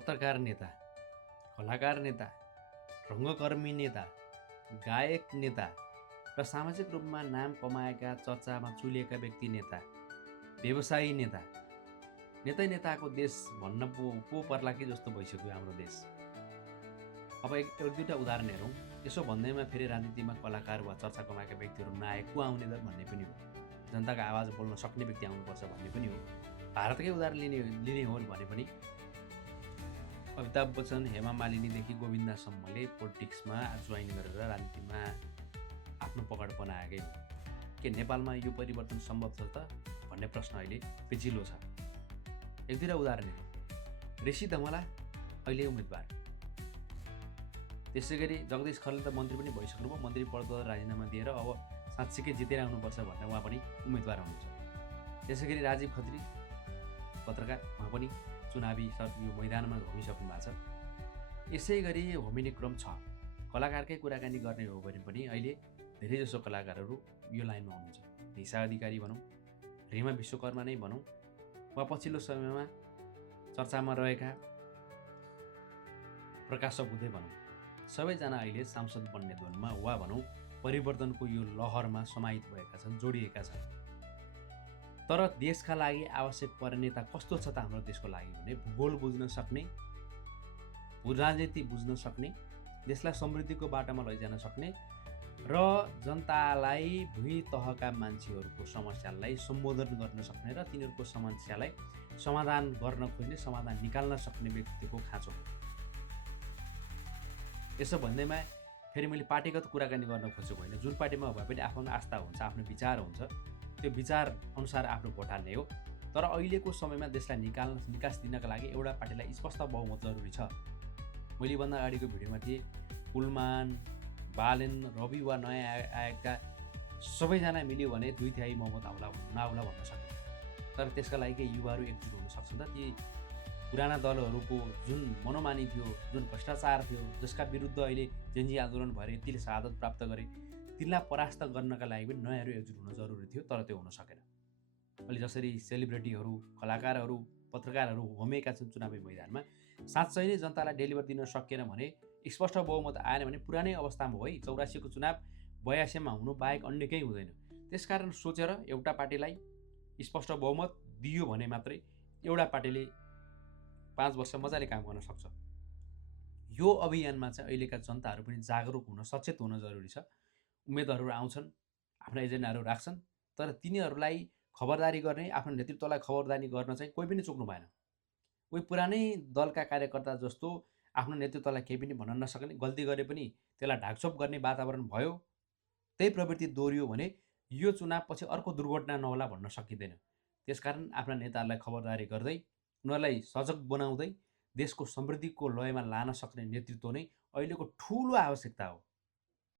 पत्रकार नेता, कलाकार नेता, रङ्गकर्मी नेता, गायक नेता र सामाजिक रूपमा नाम कमाएका चर्चामा चुलिएका व्यक्ति नेता, व्यवसायी नेता, नेताको देश भन्न पो पर्ला कि जस्तो भइसक्यो हाम्रो देश। अब एक दुईवटा उदाहरण हेरौँ। यसो भन्दैमा फेरि राजनीतिमा कलाकार वा चर्चा कमाएका व्यक्तिहरू नआए को आउने त भन्ने पनि हो। जनताको आवाज बोल्न सक्ने व्यक्ति आउनुपर्छ भन्ने पनि हो। भारतकै उदाहरण लिने हो भने पनि अमिताभ बच्चन, हेमा मालिनीदेखि गोविन्दासम्मले पोलिटिक्समा जोइन गरेर राजनीतिमा आफ्नो पकड बनाएकै हो। के नेपालमा यो परिवर्तन सम्भव छ त भन्ने प्रश्न अहिले पेचिलो छ। एक दुईवटा उदाहरण हेरौँ। ऋषि धमला अहिले उम्मेदवार, त्यसै गरी जगदीश खरेल त मन्त्री पनि भइसक्नुभयो। मन्त्री पदबाट राजीनामा दिएर अब साँच्चीकै जितेर आउनुपर्छ भनेर उहाँ पनि उम्मेदवार हुनुहुन्छ। त्यसै गरी राजीव खत्री पत्रकार, उहाँ पनि चुनावी यो मैदानमा होमिसक्नु भएको छ। यसै गरी होमिने क्रम छ। कलाकारकै कुराकानी गर्ने हो भने पनि अहिले धेरैजसो कलाकारहरू यो लाइनमा हुनुहुन्छ। निशा अधिकारी भनौँ, रिमा विश्वकर्मा नै भनौँ, वा पछिल्लो समयमा चर्चामा रहेका प्रकाश बुधे भनौँ, सबैजना अहिले सांसद बन्ने द्वन्द्वमा वा भनौँ परिवर्तनको यो लहरमा समाहित भएका छन्, जोडिएका छन्। तर देशका लागि आवश्यक पर्ने नेता कस्तो छ त हाम्रो देशको लागि भने भूगोल बुझ्न सक्ने, राजनीति बुझ्न सक्ने, देशलाई समृद्धिको बाटोमा लैजान सक्ने र जनतालाई भुइँ तहका मान्छेहरूको समस्यालाई सम्बोधन गर्न सक्ने र तिनीहरूको समस्यालाई समाधान गर्न खोज्ने, समाधान निकाल्न सक्ने व्यक्तिको खाँचो हो। यसो भन्दैमा फेरि मैले पार्टीगत कुराकानी गर्न खोजेको होइन। जुन पार्टीमा भए पनि आफ्नो आस्था हुन्छ, आफ्नो विचार हुन्छ, त्यो विचार अनुसार आफ्नो भोट हाल्ने हो। तर अहिलेको समयमा देशलाई निकास दिनका लागि एउटा पार्टीलाई स्पष्ट बहुमत जरुरी छ। मैले भन्दा अगाडिको भिडियोमा थिएँ, कुलमान, बालेन, रवि वा नयाँ आएका सबैजना मिल्यो भने 2/3 बहुमत नआउला भन्न सकिन्छ। तर त्यसका लागि के युवाहरू एकजुट हुन सक्छन् त? ती पुराना दलहरूको जुन मनोमानी थियो, जुन भ्रष्टाचार थियो, जसका विरुद्ध अहिले जेनजी आन्दोलन भएर यतिले शहादत प्राप्त गरे, तिनलाई परास्त गर्नका लागि पनि नयाँहरू एकजुट हुन जरुरी थियो। तर त्यो हुन सकेन। अहिले जसरी सेलिब्रिटीहरू, कलाकारहरू, पत्रकारहरू होमिएका छन् चुनावी मैदानमा, साँच्चै नै जनतालाई डेलिभर दिन सकिएन भने, स्पष्ट बहुमत आएन भने पुरानै अवस्थामा हो है। 84 को चुनाव 82 मा हुनु बाहेक अन्य केही हुँदैन। त्यसकारण सोचेर एउटा पार्टीलाई स्पष्ट बहुमत दियो भने मात्रै एउटा पार्टीले 5 वर्ष मजाले काम गर्न सक्छ। यो अभियानमा चाहिँ अहिलेका जनताहरू पनि जागरुक हुन, सचेत हुन जरुरी छ। उम्मेदवारहरू आउँछन्, आफ्ना एजेन्डाहरू राख्छन्, तर तिनीहरूलाई खबरदारी गर्ने, आफ्नो नेतृत्वलाई खबरदारी गर्न चाहिँ कोही पनि चुक्नु भएन। कोही पुरानै दलका कार्यकर्ता जस्तो आफ्नो नेतृत्वलाई केही पनि भन्न नसक्ने, गल्ती गरे पनि त्यसलाई ढाकछोप गर्ने वातावरण भयो, त्यही प्रवृत्ति दोहोरियो भने यो चुनावपछि अर्को दुर्घटना नहोला भन्न सकिँदैन। त्यसकारण आफ्ना नेताहरूलाई खबरदारी गर्दै, उनीहरूलाई सजग बनाउँदै देशको समृद्धिको लयमा लान सक्ने नेतृत्व नै अहिलेको ठुलो आवश्यकता हो।